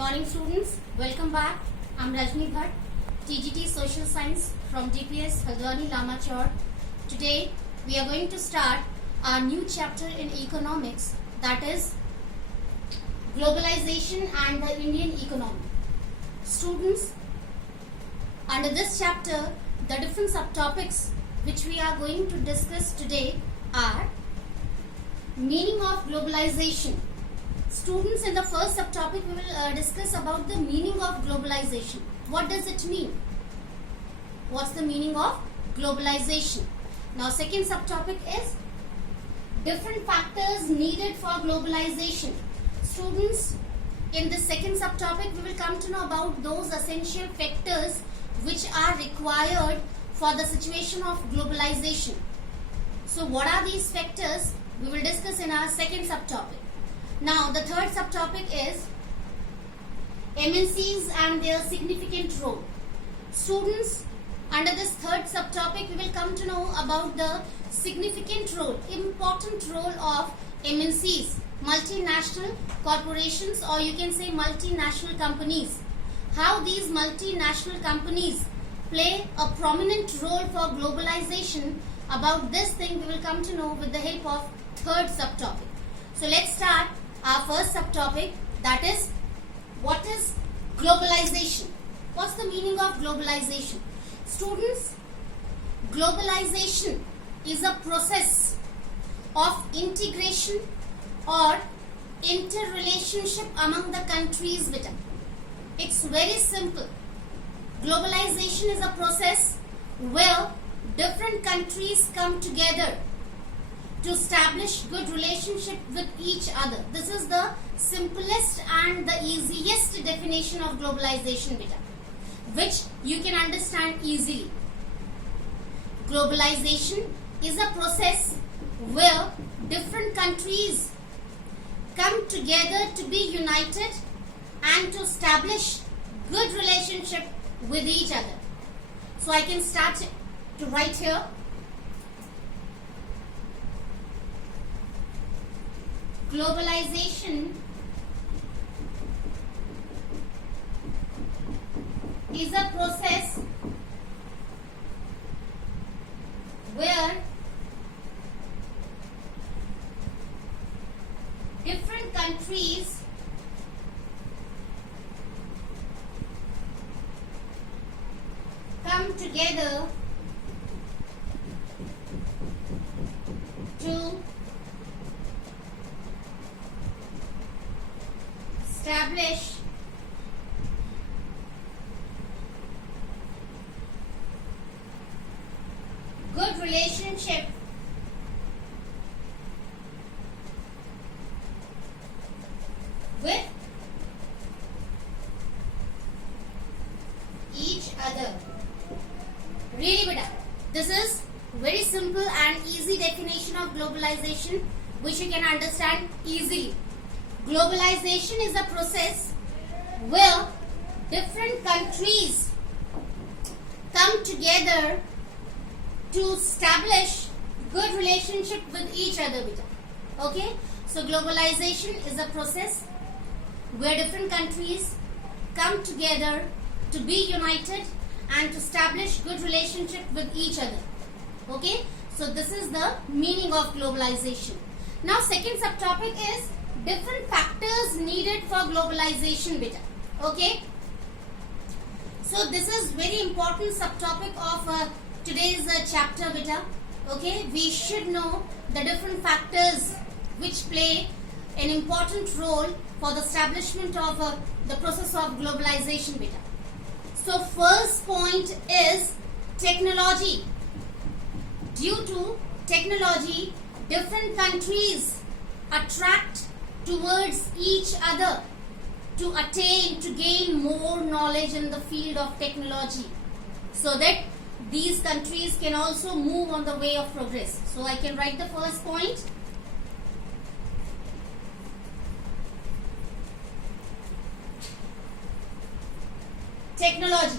morning students, welcome back. I'm Rajni Bhatt, TGT Social Science from DPS Haldwani Lamachor. Today we are going to start our new chapter in economics, that is globalization and the Indian economy. Students, under this chapter the different subtopics which we are going to discuss today are meaning of globalization. Students, in the first subtopic we will discuss about the meaning of globalization. What does it mean? What's the meaning of globalization? Now second subtopic is different factors needed for globalization. Students, in the second subtopic we will come to know about those essential factors which are required for the situation of globalization. So what are these factors? We will discuss in our second subtopic. Now the third subtopic is MNCs and their significant role. Students, under this third subtopic we will come to know about the significant role, important role of MNCs, multinational corporations, or you can say multinational companies. How these multinational companies play a prominent role for globalization. About this thing we will come to know with the help of third subtopic. So let's start our first subtopic, that is what is globalization. What's the meaning of globalization? Students, globalization is a process of integration or interrelationship among the countries. It's very simple. Globalization is a process where different countries come together to establish good relationship with each other. This is the simplest and the easiest definition of globalization, which you can understand easily. Globalization is a process where different countries come together to be united and to establish good relationship with each other. So I can start to write here. Globalization is a process where different countries come together to establish good relationship with each other. Really beta. This is very simple and easy definition of globalization which you can understand easily. Globalization is a process where different countries come together to establish good relationship with each other. Okay? So globalization is a process where different countries come together to be united and to establish good relationship with each other. Okay? So this is the meaning of globalization. Now second subtopic is different factors needed for globalization. Okay? So this is very important subtopic of today's chapter. Okay? We should know the different factors which play an important role for the establishment of the process of globalization. So first point is technology. Due to technology, different countries attract towards each other to attain, to gain more knowledge in the field of technology, so that these countries can also move on the way of progress. So I can write the first point. Technology.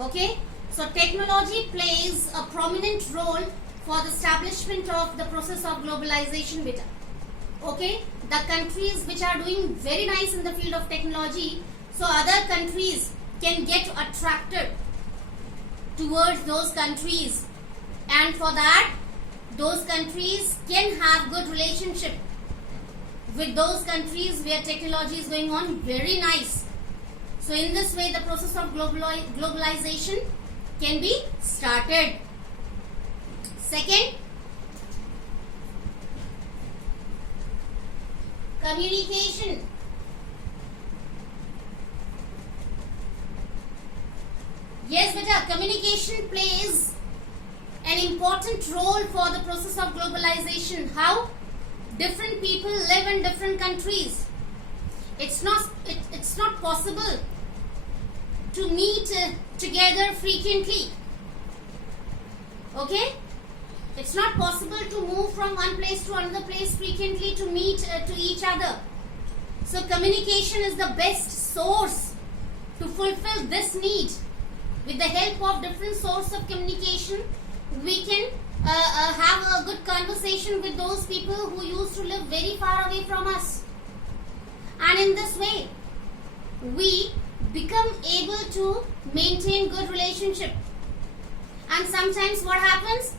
Okay? So technology plays a prominent role for the establishment of the process of globalization. Okay? The countries which are doing very nice in the field of technology, so other countries can get attracted towards those countries, and for that those countries can have good relationship with those countries where technology is going on very nice. So in this way the process of globalization can be started. Second, communication. Yes, beta, communication plays an important role for the process of globalization. How? Different people live in different countries. It's not possible to meet together frequently. Okay? It's not possible to move from one place to another place frequently to meet to each other. So communication is the best source to fulfill this need. With the help of different source of communication, we can have a good conversation with those people who used to live very far away from us. And in this way, we become able to maintain good relationship. And sometimes what happens?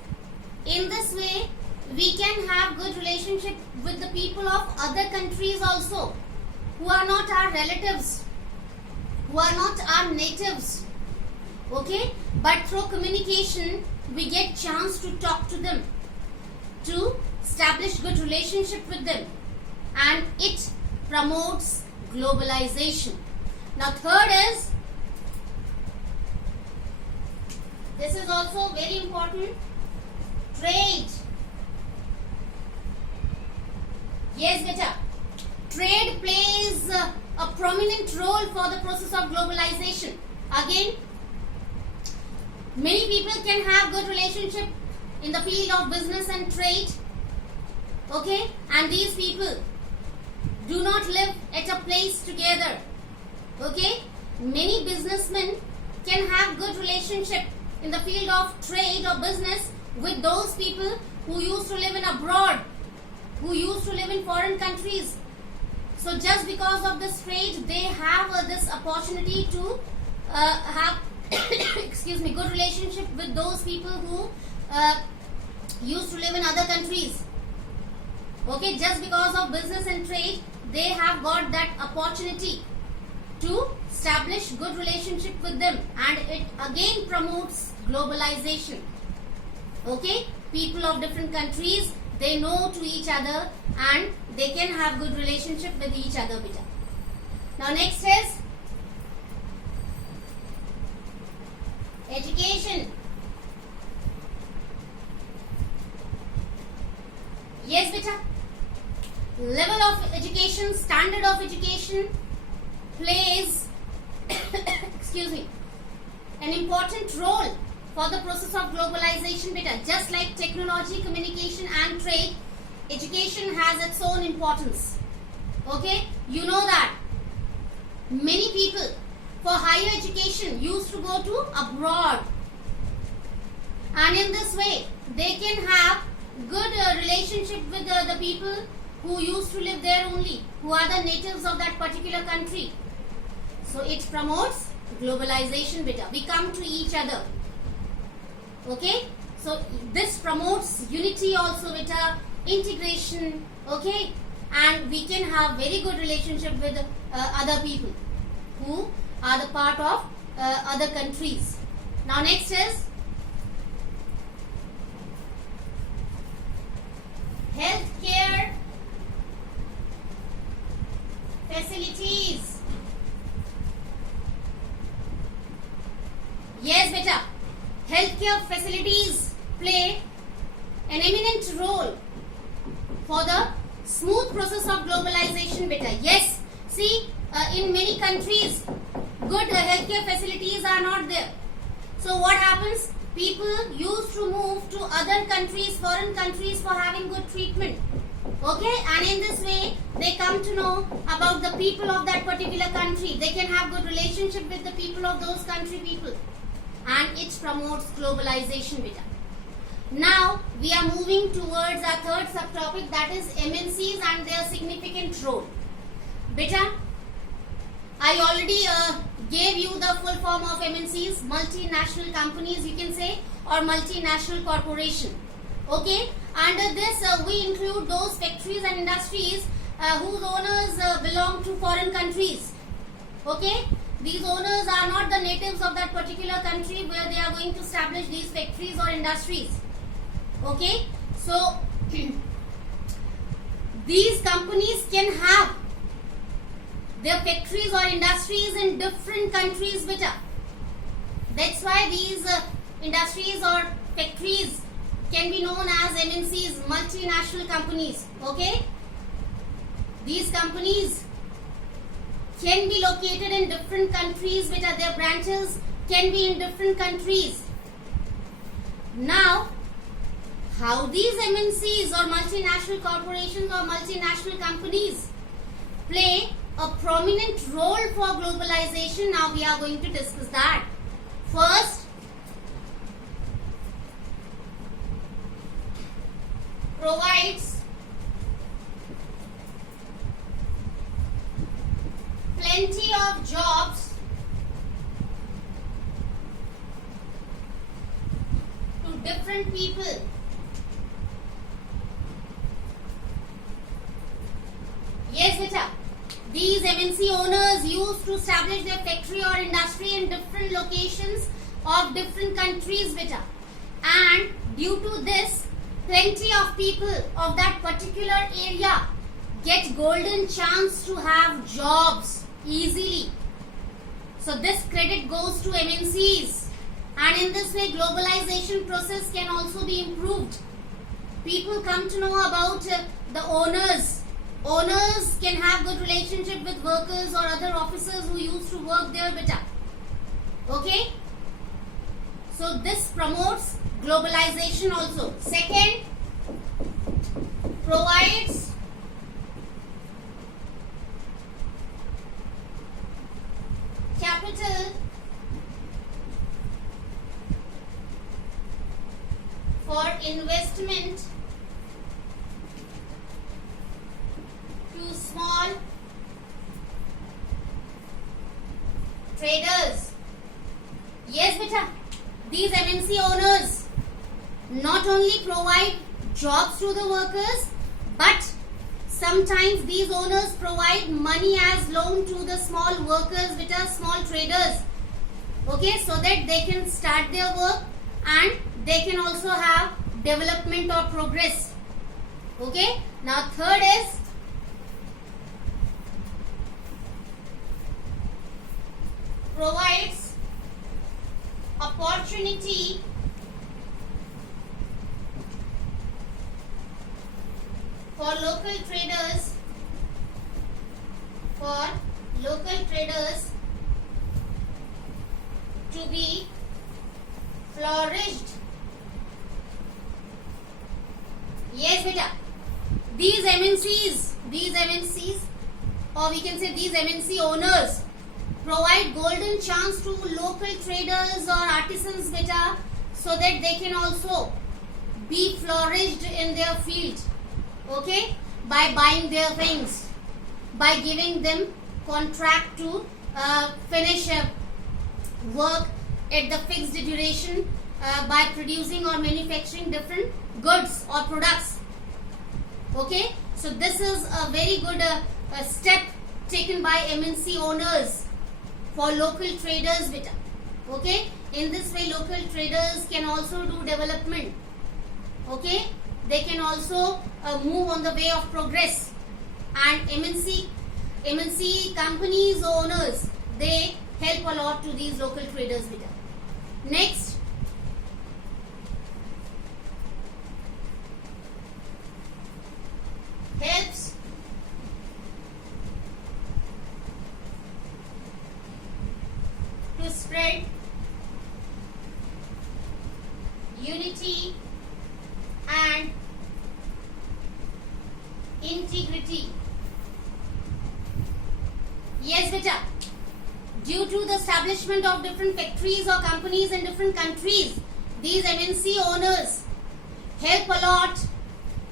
In this way, we can have good relationship with the people of other countries also, who are not our relatives, who are not our natives. Okay? But through communication, we get chance to talk to them, to establish good relationship with them, and it promotes globalization. Now third is, this is also very important, trade. Yes, beta. Trade plays a prominent role for the process of globalization. Again, many people can have good relationship in the field of business and trade. Okay? And these people do not live at a place together. Okay? Many businessmen can have good relationship in the field of trade or business with those people who used to live in abroad, who used to live in foreign countries. So just because of this trade, they have this opportunity to have excuse me, good relationship with those people who used to live in other countries. Okay, just because of business and trade, they have got that opportunity to establish good relationship with them, and it again promotes globalization. Okay, people of different countries, they know to each other and they can have good relationship with each other better. Now next is education. Yes, beta. Level of education, standard of education plays excuse me, an important role for the process of globalization, beta. Just like technology, communication and trade, education has its own importance. Okay, you know that many people for higher education used to go to abroad, and in this way they can have good relationship with the people who used to live there only, who are the natives of that particular country. So it promotes globalization beta. We come to each other. Okay, so this promotes unity also beta, integration. Okay, and we can have very good relationship with other people who are the part of other countries. Now next is healthcare facilities. Yes, beta. Healthcare facilities play an eminent role for the smooth process of globalization, beta. Yes, see, in many countries, good healthcare facilities are not there. So what happens? People used to move to other countries, foreign countries, for having good treatment. Okay, and in this way, they come to know about the people of that particular country. They can have good relationship with the people of those country people. And it promotes globalization, beta. Now, we are moving towards our third subtopic, that is MNCs and their significant role. Beta, I already gave you the full form of MNCs, multinational companies you can say, or multinational corporation. Okay, under this we include those factories and industries whose owners belong to foreign countries. Okay, these owners are not the natives of that particular country where they are going to establish these factories or industries. Okay, so these companies can have their factories or industries in different countries beta. That's why these industries or factories can be known as MNCs, multinational companies. Okay, these companies can be located in different countries beta. Their branches can be in different countries. Now, how these MNCs or multinational corporations or multinational companies play a prominent role for globalization, now we are going to discuss that. First, provides plenty of jobs to different people. Yes, beta. These MNC owners used to establish their factory or industry in different locations of different countries beta. And due to this, plenty of people of that particular area get golden chance to have jobs easily. So this credit goes to MNCs, and in this way globalization process can also be improved. People come to know about the owners. Owners can have good relationship with workers or other officers who used to work there beta. Okay, so this promotes globalization also. Second, provides capital for investment to small traders. Yes beta, these MNC owners not only provide jobs to the workers, but sometimes these owners provide money as loan to the small workers, which are small traders. Okay, so that they can start their work and they can also have development or progress. Okay, now third is provides opportunity for local traders to be flourished. Yes beta, these MNCs or we can say these MNC owners provide golden chance to local traders or artisans beta, so that they can also be flourished in their field. Okay, by buying their things, by giving them contract to finish work at the fixed duration, by producing or manufacturing different goods or products. Okay, so this is a very good step taken by MNC owners for local traders beta. Okay, in this way local traders can also do development. Okay, they can also move on the way of progress, and MNC companies owners, they help a lot to these local traders beta. Next, helps to spread unity and integrity. Yes beta, due to the establishment of different factories or companies in different countries, these MNC owners help a lot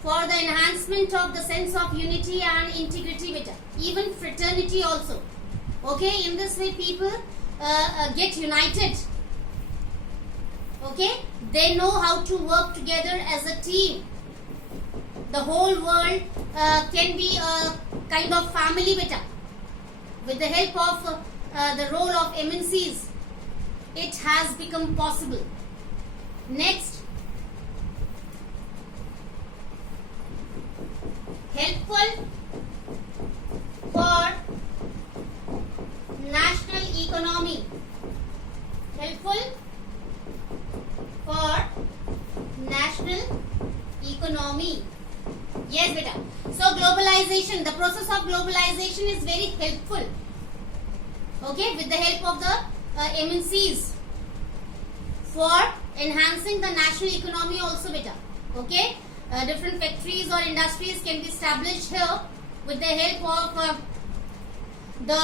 for the enhancement of the sense of unity and integrity beta, even fraternity also. Okay, in this way people get united. Okay, they know how to work together as a team. The whole world can be a kind of family beta. With the help of the role of MNCs, it has become possible. Next, helpful for national economy. Helpful for national economy. Yes, beta. So globalization, the process of globalization is very helpful. Okay, with the help of the MNCs for enhancing the national economy also, beta. Okay, different factories or industries can be established here with the help of the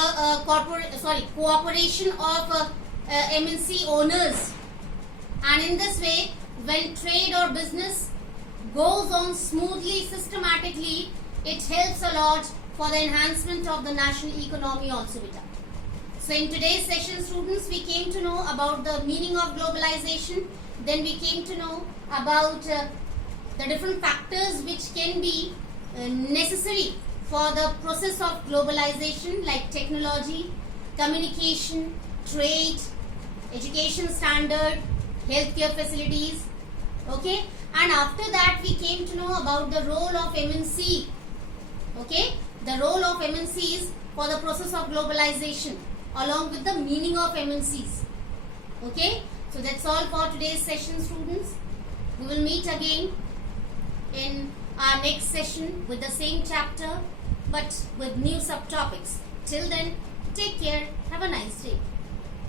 cooperation of MNC owners, and in this way, when trade or business goes on smoothly, systematically, it helps a lot for the enhancement of the national economy also, beta. So in today's session, students, we came to know about the meaning of globalization. Then we came to know about the different factors which can be necessary for the process of globalization, like technology, communication, trade, education standard, healthcare facilities. Okay, and after that we came to know about the role of MNC. Okay, the role of MNCs for the process of globalization, along with the meaning of MNCs. Okay, so that's all for today's session, students. We will meet again in our next session with the same chapter but with new subtopics. Till then, take care. Have a nice day.